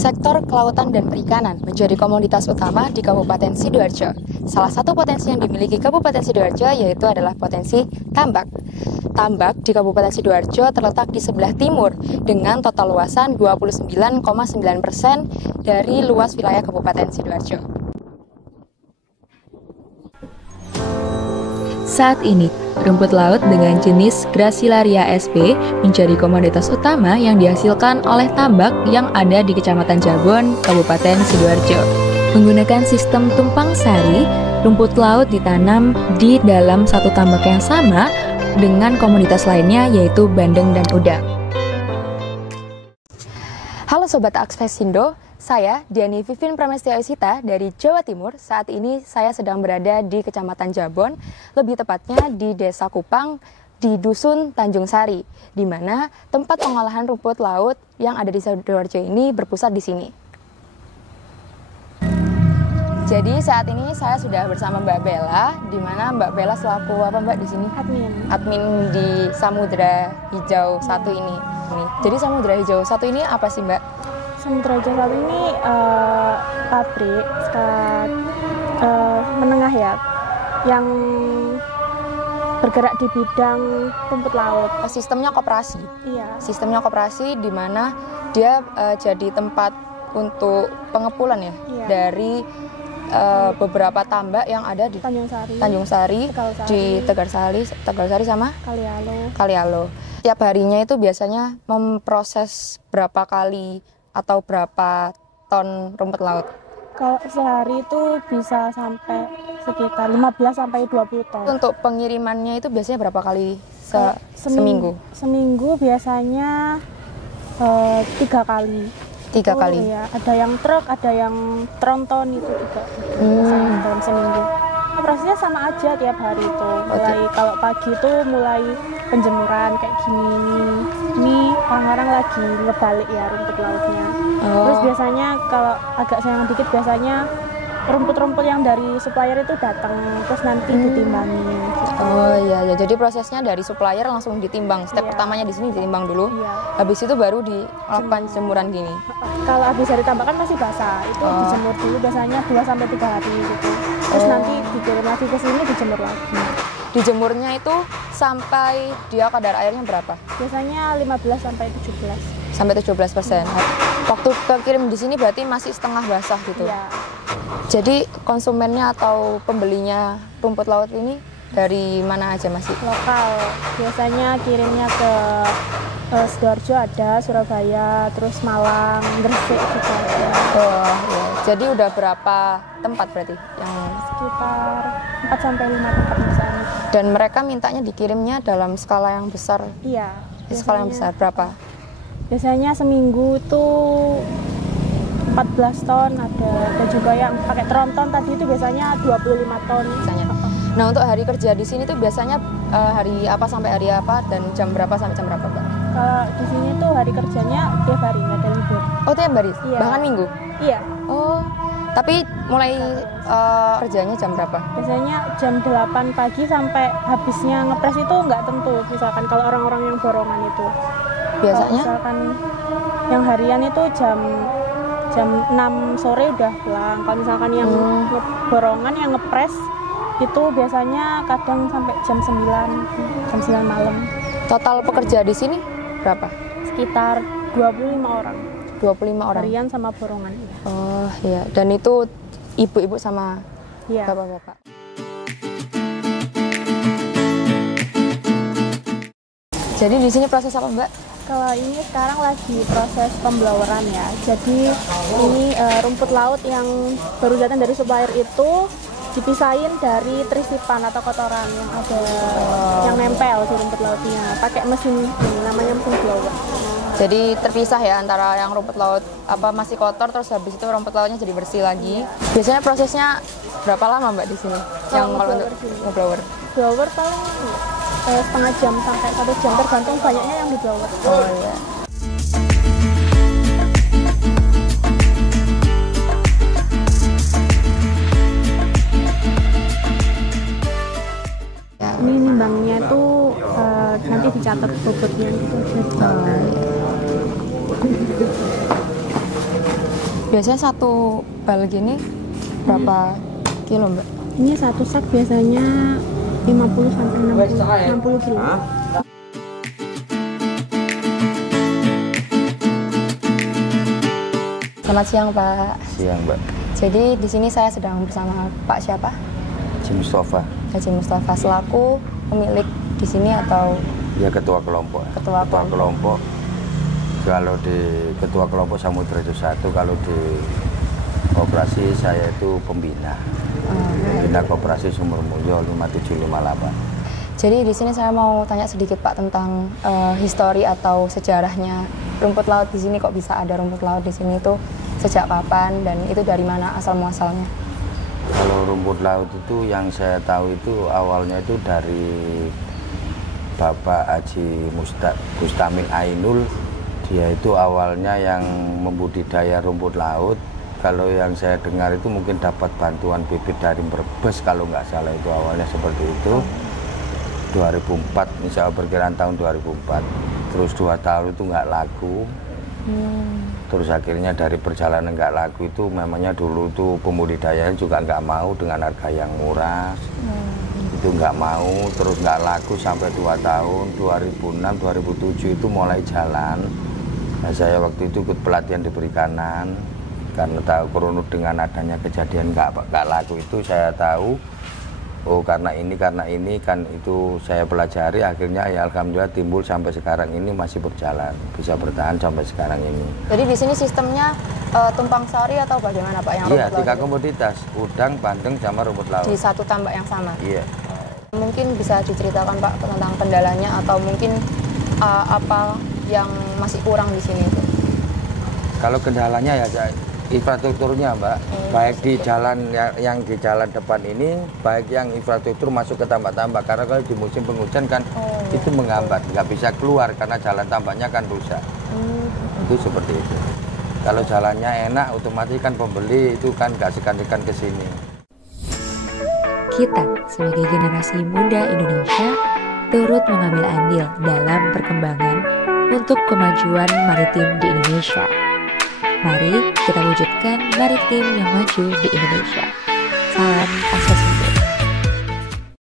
Sektor kelautan dan perikanan menjadi komoditas utama di Kabupaten Sidoarjo. Salah satu potensi yang dimiliki Kabupaten Sidoarjo yaitu adalah potensi tambak. Tambak di Kabupaten Sidoarjo terletak di sebelah timur dengan total luasan 29,9% dari luas wilayah Kabupaten Sidoarjo. Saat ini, rumput laut dengan jenis Gracilaria sp menjadi komoditas utama yang dihasilkan oleh tambak yang ada di Kecamatan Jabon, Kabupaten Sidoarjo. Menggunakan sistem tumpang sari, rumput laut ditanam di dalam satu tambak yang sama dengan komoditas lainnya yaitu bandeng dan udang. Halo Sobat Akspesindo, saya Diani Vivin Pramestia Isita dari Jawa Timur. Saat ini saya sedang berada di Kecamatan Jabon, lebih tepatnya di Desa Kupang, di Dusun Tanjung Sari, di mana tempat pengolahan rumput laut yang ada di Sidoarjo ini berpusat di sini. Jadi saat ini saya sudah bersama Mbak Bella, di mana Mbak Bella selaku apa Mbak di sini? Admin di Samudra Hijau 1 ini. Jadi Samudra Hijau 1 ini apa sih Mbak? Samudra Hijau 1 ini pabrik menengah ya, yang bergerak di bidang rumput laut. Sistemnya koperasi. Iya. Sistemnya koperasi di mana dia jadi tempat untuk pengepulan ya, iya, dari beberapa tambak yang ada di Tanjung Sari, di Tegarsari sama Kalialo. Tiap harinya itu biasanya memproses berapa kali atau berapa ton rumput laut? Kalau sehari itu bisa sampai sekitar 15 sampai 20 ton. Untuk pengirimannya itu biasanya berapa kali seminggu? Seminggu biasanya 3 kali. 3 kali? Ya, ada yang truk, ada yang tronton itu juga. Dalam seminggu. Prosesnya sama aja tiap hari itu. Kalau pagi itu mulai penjemuran kayak gini. Ini orang-orang lagi ngebalik ya rumput lautnya. Terus biasanya kalau agak sayang dikit biasanya rumput-rumput yang dari supplier itu datang terus nanti ditimbangi. Gitu. Oh iya, jadi prosesnya dari supplier langsung ditimbang. Step pertamanya di sini ditimbang dulu. Habis itu baru dilakukan jemuran gini. Kalau habis dari tambak kan masih basah, itu dijemur dulu biasanya 2 sampai 3 hari gitu. Terus nanti dikirim lagi ke sini dijemur lagi. Dijemurnya itu sampai dia kadar airnya berapa? Biasanya 15 sampai 17. Sampai 17%. Waktu kekirim di sini berarti masih setengah basah gitu. Iya. Jadi konsumennya atau pembelinya rumput laut ini dari mana aja masih? Lokal. Biasanya kirimnya ke Sidoarjo ada, Surabaya, terus Malang, Gresik juga ada. Oh, ya. Jadi udah berapa tempat berarti yang sekitar 4 sampai 5 tempat misalnya. Dan mereka mintanya dikirimnya dalam skala yang besar? Iya. Skala yang besar berapa? Biasanya seminggu tuh 14 ton ada juga yang pakai tronton tadi itu biasanya 25 ton biasanya. Nah, untuk hari kerja di sini tuh biasanya hari apa sampai hari apa dan jam berapa sampai jam berapa, Mbak? Kalau di sini tuh hari kerjanya tiap hari, nggak ada libur. Oh, tiap hari? Iya. Bahkan minggu? Iya. Oh, tapi mulai kerjanya jam berapa? Biasanya jam 8 pagi sampai habisnya ngepres itu nggak tentu. Misalkan kalau orang-orang yang borongan itu. Biasanya? Misalkan yang harian itu jam 6 sore udah pulang. Kalau misalkan yang borongan yang ngepres itu biasanya kadang sampai jam 9 malam. Total pekerja di sini berapa? Sekitar 25 orang. 25 orang. Harian sama borongan. Oh, iya. Dan itu ibu-ibu sama bapak-bapak. Jadi di sini proses apa, Mbak? Kalau ini sekarang lagi proses pembloweran ya. Jadi ini rumput laut yang baru datang dari supplier itu dipisahin dari terisipan atau kotoran yang ada yang nempel di rumput lautnya. Pakai mesin ini namanya mesin blower. Jadi terpisah ya antara yang rumput laut masih kotor terus habis itu rumput lautnya jadi bersih lagi. Biasanya prosesnya berapa lama Mbak di sini? Yang kalau untuk ngeblower? Blower paling setengah jam sampai 1 jam tergantung banyaknya yang di blower. Oh iya. Ini nimbangnya tuh nanti dicatat bobotnya gitu. Biasanya satu bal gini berapa kilo, Mbak? Ini satu sak biasanya 50 sampai 60 kilo. Selamat siang, Pak. Siang, Mbak. Jadi di sini saya sedang bersama Pak siapa? Haji Mustafa. Haji Mustafa selaku pemilik di sini atau Ya, ketua kelompok. Ketua kelompok. Kalau di ketua kelompok Samudra itu 1, kalau di koperasi saya itu pembina. Pembina koperasi Sumur Mulyo 5758. Jadi di sini saya mau tanya sedikit Pak tentang histori atau sejarahnya rumput laut di sini. Kok bisa ada rumput laut di sini itu sejak kapan dan itu dari mana asal muasalnya? Kalau rumput laut itu yang saya tahu itu awalnya itu dari Bapak Haji Mustamil Ainul. Dia itu awalnya yang membudidaya rumput laut. Kalau yang saya dengar itu mungkin dapat bantuan bibit dari Brebes kalau nggak salah, itu awalnya seperti itu. 2004, misalnya perkiraan tahun 2004. Terus 2 tahun itu nggak laku. Terus akhirnya dari perjalanan nggak laku itu memangnya dulu tuh pembudidayanya juga nggak mau dengan harga yang murah. Itu nggak mau, terus nggak laku sampai 2 tahun. 2006, 2007 itu mulai jalan. Nah, saya waktu itu ikut pelatihan di perikanan. Karena tahu kurunut dengan adanya kejadian nggak laku itu, saya tahu oh karena ini kan itu saya pelajari, akhirnya ya alhamdulillah timbul sampai sekarang ini masih berjalan, bisa bertahan sampai sekarang ini. Jadi di sini sistemnya tumpang sari atau bagaimana Pak yang Iya, rumput 3 laut? komoditas, udang, bandeng sama rumput laut. Di satu tambak yang sama? Iya. Mungkin bisa diceritakan Pak tentang kendalanya atau mungkin apa yang masih kurang di sini itu? Kalau kendalanya ya infrastrukturnya, Mbak, baik di jalan yang di jalan depan ini, baik yang infrastruktur masuk ke tambak-tambak, karena kalau di musim penghujan kan itu menghambat, nggak bisa keluar karena jalan tambaknya kan rusak. Itu seperti itu. Kalau jalannya enak, otomatis kan pembeli itu kan nggak sekan-sekan ke sini. Kita sebagai generasi muda Indonesia turut mengambil andil dalam perkembangan untuk kemajuan maritim di Indonesia. Mari kita wujudkan maritim yang maju di Indonesia. Salam akses